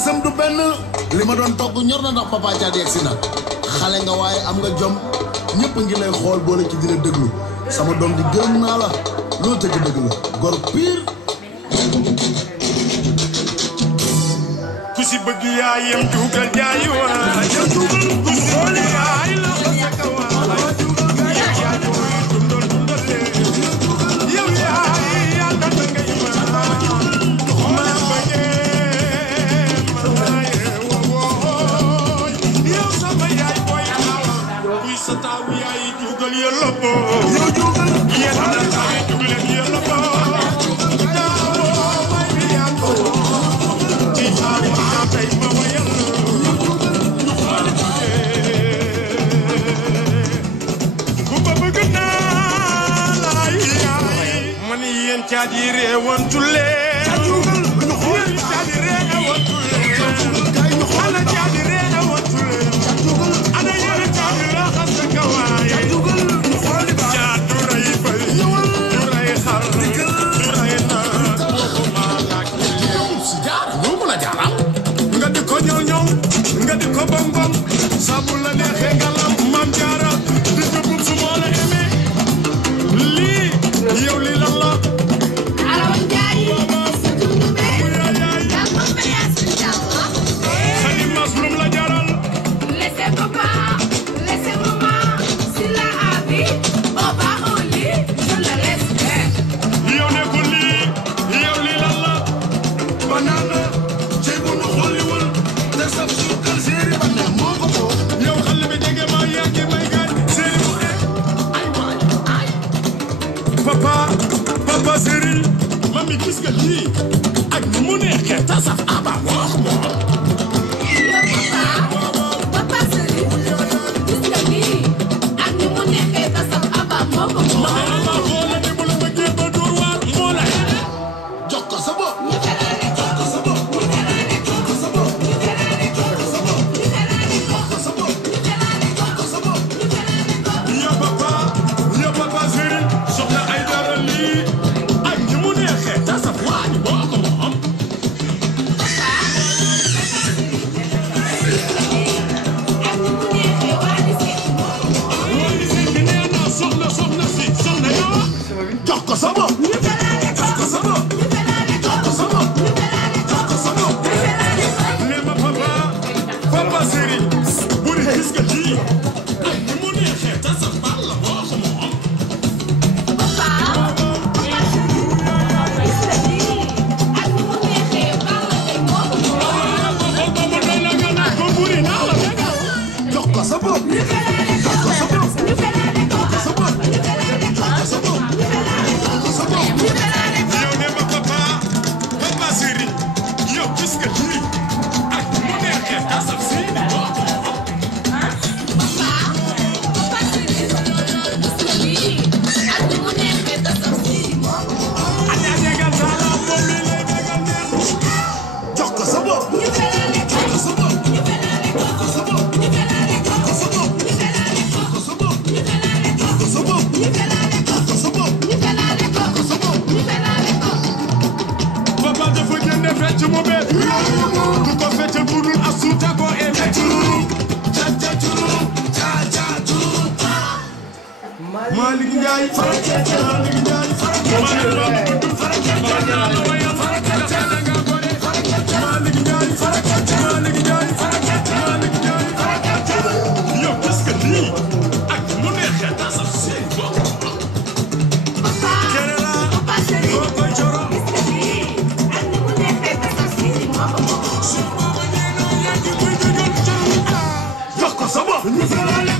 gësam du benn li ma doon togg ñor na ndax Papa Thiat yegg si na xale nga waaye am nga jom ñëpp ngi lay xool boole ci dina déglu sama doom di gërëm naa la loo tëgg dëgg la gor pire. ku si bëgg yaayam dugal jaayi waa yow dugal ku si bëgg yaay la saka waa yaay dundal dundal yow yaay yàlla na ngay ma bëggee yow sama yaay booy kuy sa taaw yaay dugal yàlla boo yow dugal yàlla taay dugal yàlla boo Caadi reewan tulle caadi reewan tulle ana caadi reewan tulle ana yene caadi la xas kawaay caadu ray fay du ray xar du ray na ko malak ñu mu la jaram nga di ko ñow ñow nga di ko bom bom sabu la neexe ngalam mam jaara di ko bum su mo la aimé lii yow li lan la Papa Cyril mami gis nga lii ak ni mu neexee ta saf aba wax mo Papa Cyril gis nga lii ak ni mu neexee ta saf aba moo ko moom ma xoole ni mu la bëggee ba door waar moo la jox ko sa bopp ya Papa Cyril soxna ay dara lii ak ni mu neexee ta saf waañu moo ko moom soxna si soxna yoo jox ko sa bopp jox ko sa bopp jox ko sa bopp jox ko sa bopp ne ma Papa Cyril bu di gis nga lii ak ni mu neexee ta saf bal la moo ko moom jox ko sa bopp jox ko sa bopp yow ne ma Papa Cyril yow gis nga lii ak ni mu neexee ta saf si moo ko moom jox ko sa bopp jox ko sa bopp jox ko sa bopp jox ko sa bopp jox ko sa bopp jox ko sa bopp jox ko sa bopp jox ko sa bopp Papa dafa génne fecc mu bees ku ko fecc budul asuuta ko eme Malick Ndiaye Malick Ndiaye yow gis nga lii ak mu neexee ta saf si kere la koo koy coro jox ko sa bopp